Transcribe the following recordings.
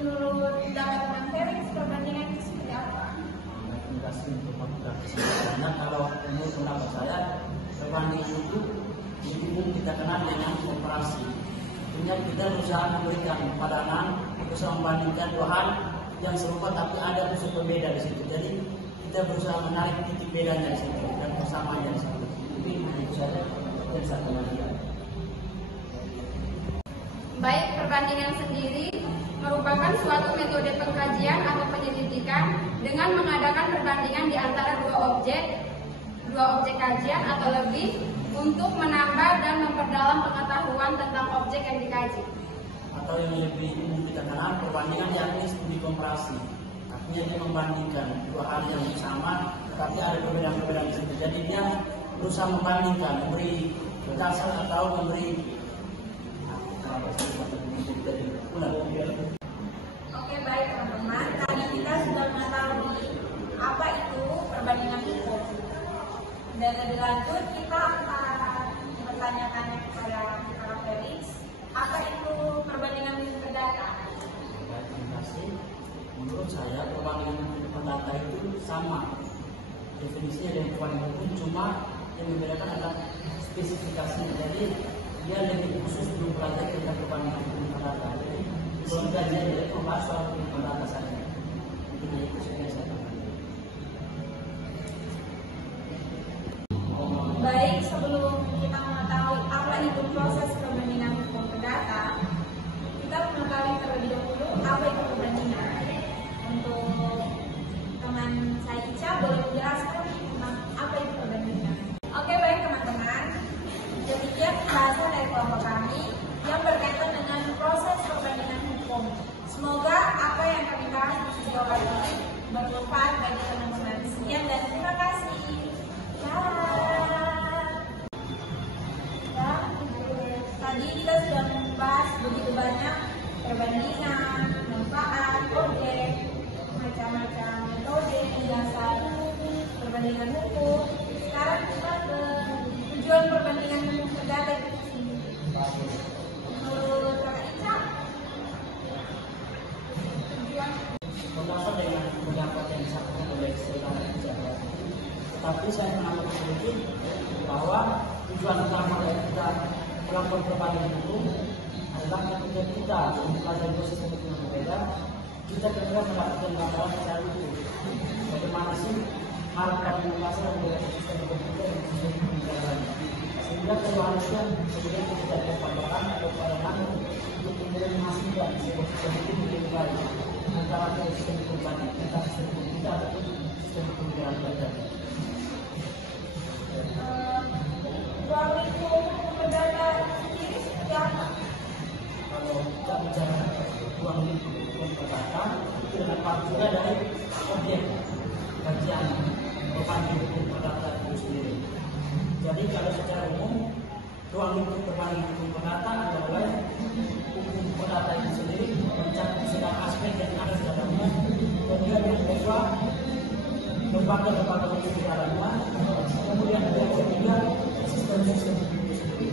menurut pendapat Bang Felix, perbandingan itu seperti apa? Karena kalau menurut pendapat saya, perbandingan itu umum kita kenal dengan komparasi. Artinya kita berusaha memberikan padanan, berusaha membandingkan dua hal yang serupa tapi ada unsur berbeda di situ. Jadi kita berusaha menarik titik bedanya di situ dan persamaannya di situ. Ini menurut saya dan satu lagi. Baik, perbandingan sendiri merupakan suatu metode pengkajian atau penyelidikan dengan mengadakan perbandingan di antara dua objek kajian atau lebih untuk menambah dan memperdalam pengetahuan tentang objek yang dikaji. Atau yang lebih umum kita kenal perbandingan yakni studi komparasi. Artinya dia membandingkan dua hal yang sama tetapi ada perbedaan-perbedaan di situ. Jadi dia berusaha membandingkan, memberi dasar atau memberi Oke, baik teman-teman, tadi kita sudah mengetahui apa itu perbandingan hukum. Dan lebih lanjut kita akan bertanyakan kepada Kak Felix, apa itu perbandingan perdata? Terima kasih. Menurut saya perbandingan perdata itu sama definisinya dengan perbandingan hukum, cuma yang membedakan adalah spesifikasinya. Jadi dia lebih khusus belum belajar tentang perbandingan hukum perdata. Jadi sudah jadi membahas soal hukum perdata saja. Itu sudah saya katakan. Baik, sebelum kita mengetahui apa itu proses perbandingan hukum perdata, kita mengetahui terlebih dahulu apa itu perbandingan. Untuk teman saya Ica, boleh menjelaskan tentang apa itu perbandingan? Oke, baik teman-teman. Demikian pembahasan dari kelompok kami yang berkaitan dengan proses perbandingan hukum. Semoga apa yang kami bahas di video kali ini bermanfaat bagi teman-teman. Sekian dan terima kasih. Tadi kita sudah membahas begitu banyak perbandingan, manfaat, objek, macam-macam metode, dasar perbandingan hukum. Sekarang kita ke tujuan perbandingan hukum perdata itu sendiri. Menurut Kak Ica, tujuan Pendapat dengan pendapat yang disampaikan oleh saudara Ica. Tapi saya menambahkan sedikit bahwa tujuan utama dari kita melakukan perbandingan hukum adalah ketika kita mempelajari proses hukum yang berbeda, kita kira mendapatkan gambaran secara utuh bagaimana sih harapan yang pasal membedakan sistem hukum kita dan sistem hukum negara. Sehingga keluarnya kemudian kita tidak ada tambahan atau padanan untuk kemudian menghasilkan sebuah sistem hukum yang lebih baik antara sistem hukum tadi, antara sistem hukum kita ataupun sistem hukum negara kita. ruang lingkup perdata sendiri seperti apa? Kalau kita bicara ruang lingkup perdata, itu dapat juga dari objek kajian perbandingan hukum perdata itu sendiri. Jadi kalau secara umum ruang lingkup perbandingan hukum perdata adalah hukum perdata itu sendiri mencakup segala aspek yang ada di dalamnya. Kemudian yang kedua lembaga-lembaga hukum di dalamnya. Kemudian yang ketiga sistem-sistem hukum itu sendiri.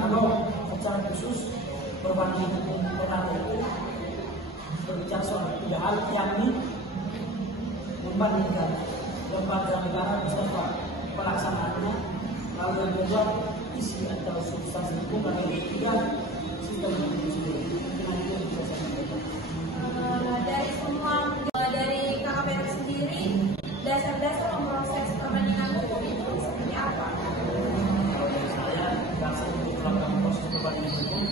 Kalau secara khusus perbandingan hukum perdata itu berbicara soal tiga hal, yakni membandingkan lembaga negara beserta pelaksanaannya, lalu yang kedua isi atau substansi hukum, dan yang ketiga sistem hukum itu sendiri. Dengan itu bisa saya sampaikan. Dari semua dari KKPR sendiri, dasar-dasar memproses perbandingan hukum itu seperti apa? Kalau dari saya, dasar untuk melakukan proses perbandingan hukum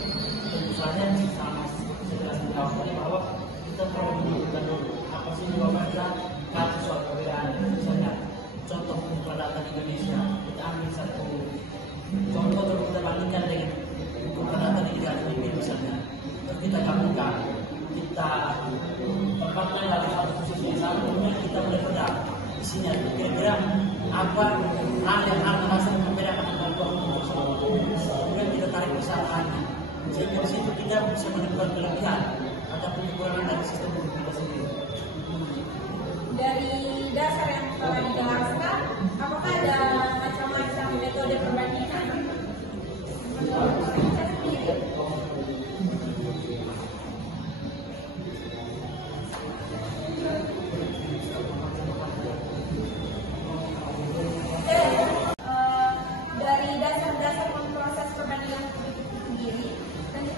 tentu saja sama sejelas dijawabnya bahwa kita perlu menunjukkan dulu apa sih jawabannya kalau soal perbedaan. Misalnya contoh hukum perdata di Indonesia, kita ambil satu contoh untuk kita bandingkan dengan hukum perdata di negara Filipina misalnya. Kita gabungkan, kita tempatkan dalam satu khusus yang sama, kemudian kita boleh bedah isinya. Kira-kira apa hal yang harus membedakan antara dua hukum tersebut. Kemudian kita tarik persamaannya. Sehingga di situ kita bisa menemukan kelebihan ataupun kekurangan dari sistem hukum kita sendiri. Dari dasar yang telah dijelaskan, apakah ada macam-macam metode perbandingan?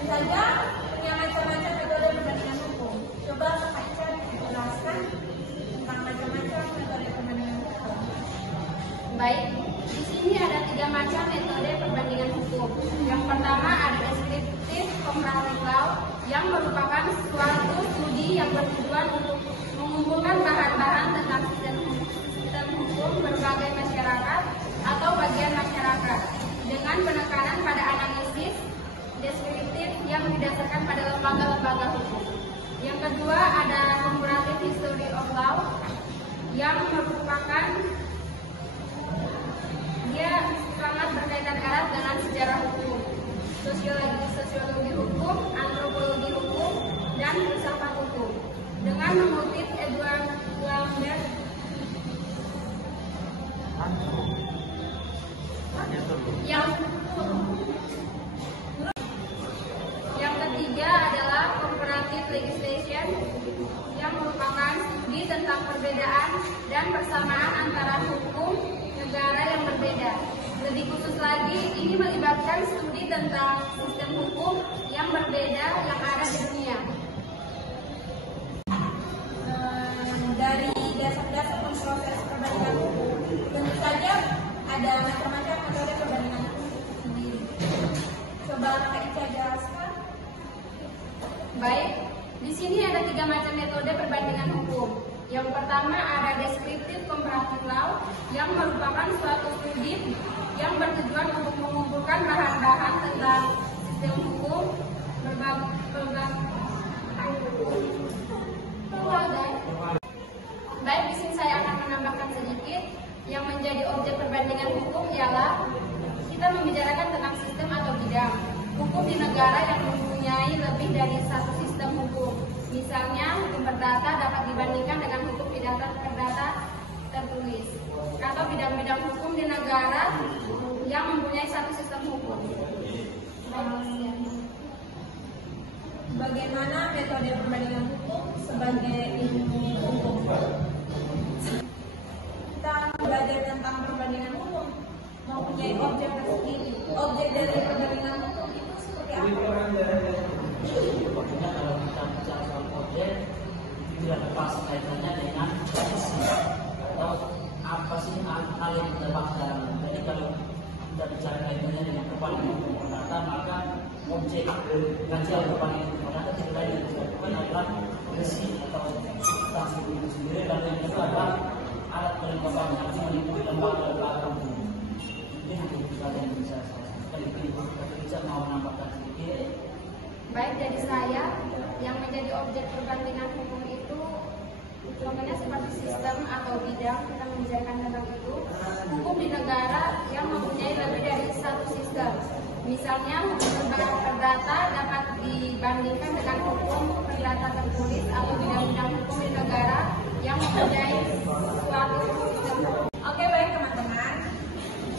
saja punya macam-macam metode perbandingan hukum. Coba Kak Ica jelaskan tentang macam-macam metode perbandingan hukum. Baik, di sini ada 3 macam metode perbandingan hukum. Yang pertama ada deskriptif comparative law, yang merupakan suatu studi yang bertujuan untuk mengumpulkan bahan-bahan tentang sistem hukum berbagai masyarakat atau bagian masyarakat dengan penekanan pada analisis deskriptif yang didasarkan pada lembaga-lembaga hukum. Yang kedua ada comparative history of law, yang merupakan dia sangat berkaitan erat dengan sejarah hukum, sosiologi hukum, antropologi hukum, dan filsafat hukum. Dengan mengutip Edward Lambert, yang ketiga adalah comparative legislation, yang merupakan studi tentang perbedaan dan persamaan antara hukum negara yang berbeda. Lebih khusus lagi, ini melibatkan studi tentang sistem hukum yang berbeda yang ada di dunia. Dari dasar-dasar proses perbandingan hukum, tentu saja ada macam-macam metode perbandingan hukum sendiri. Coba Kak Ica jelaskan. Baik, di sini ada 3 macam metode perbandingan hukum. Yang pertama ada deskriptif comparative law, yang merupakan suatu studi yang bertujuan untuk mengumpulkan bahan-bahan tentang sistem hukum Baik, di sini saya akan menambahkan sedikit. Yang menjadi objek perbandingan hukum ialah kita membicarakan tentang sistem atau bidang hukum di negara yang mempunyai lebih dari satu sistem hukum. Misalnya, hukum perdata dapat dibandingkan dengan hukum perdata tertulis, atau bidang-bidang hukum di negara yang mempunyai satu sistem hukum. Bagaimana metode perbandingan hukum sebagai ilmu hukum? Kita belajar tentang perbandingan hukum mempunyai objek tersendiri. Objek dari perbandingan hukum itu seperti apa? Pokoknya kalau kita bicara soal objek, itu tidak lepas kaitannya dengan posisi atau apa sih hal yang kita bahas. Jadi kalau kita bicara kaitannya dengan kepastian hukum perdata, maka objek kajian kepastian hukum perdata tidak lain yang dilakukan adalah posisi atau substansi itu sendiri, dan yang kedua adalah alat perlengkapan yang meliputi lembaga-lembaga hukum. Ini yang kita bisa bisa mau menambahkan sedikit. Baik, dari saya, yang menjadi objek perbandingan hukum itu contohnya seperti sistem atau bidang, kita membicarakan tentang itu. Hukum di negara yang mempunyai lebih dari satu sistem. Misalnya, hukum perdata dapat dibandingkan dengan hukum perdata tertulis atau bidang-bidang hukum di negara yang mempunyai suatu sistem hukum. Oke, baik teman-teman.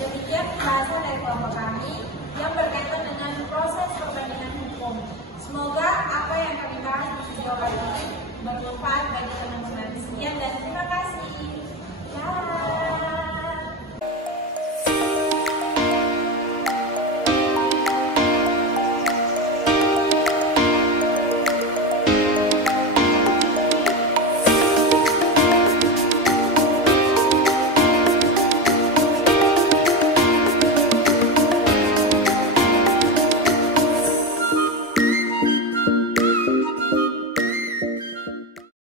Demikian bahasan dari kelompok kami yang berkaitan dengan proses perbandingan hukum. Semoga apa yang kami bahas di video kali ini bermanfaat bagi teman-teman. Sekian dan terima kasih.